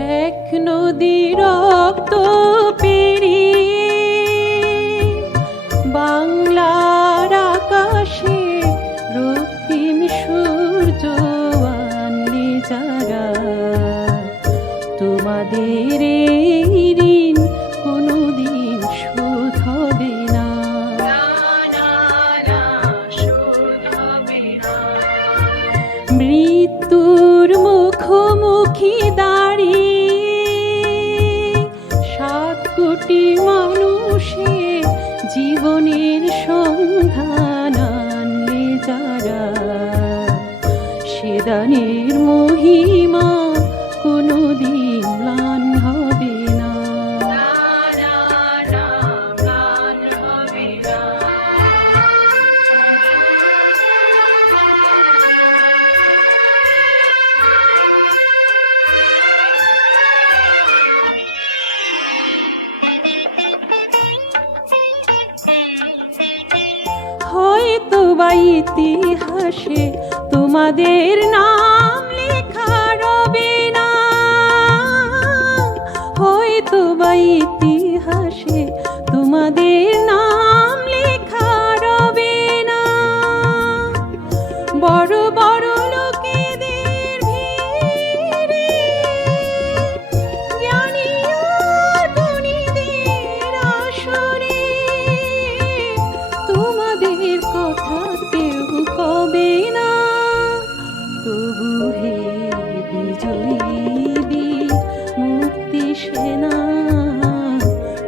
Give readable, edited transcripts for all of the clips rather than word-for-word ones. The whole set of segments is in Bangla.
এক নদী রক্ত পেরিয়ে বাংলার আকাশে রক্তিম সূর্য আনলে যারা, তোমাদের এই ঋণ কোনোদিন শোধ হবে না। মৃত্যুর মুখোমুখি দাঁড়িয়ে 7 কোটি মানুষের জীবনের সন্ধান আনলে যারা, সে দানের মহিমা কোনোদিন ম্লান হবে না। হয়তো বা ইতিহাসে তোমাদের নাম লেখা রবে না, হয়তো বা ইতিহাসে তোমাদের নাম লেখা রবে না। বড় বড় লোকেদের ভিড়ে জ্ঞানী আর গুণীদের আসরে তোমাদের কথা কেউ কবে না। তবু হে বিজয়ী বীর মুক্তি সেনা,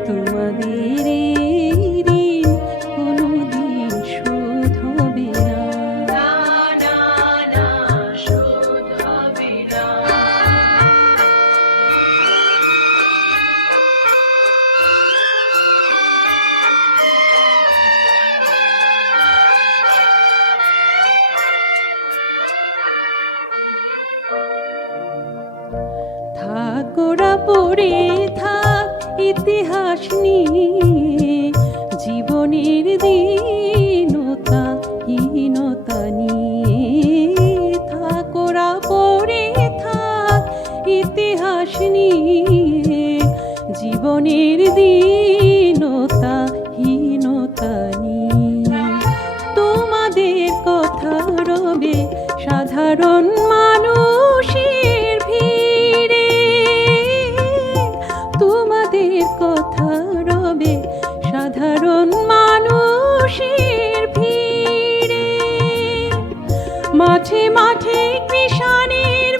তোমাদের এই ঋণ কোনোদিন শোধ হবে না। থাকোরা পড়ে থাক ইতিহাস নিয়ে, জীবনের দীনতা হীনতা নিয়ে। থাকোরা পড়ে থাক ইতিহাস নিয়ে, জীবনের দীনতা হীনতা নিয়ে। তোমাদের কথা রবে সাধারণ মানুষের ভিড়ে, তোমাদের কথা রবে সাধারণ মানুষের ভিড়ে। মাঠে মাঠে কৃষাণের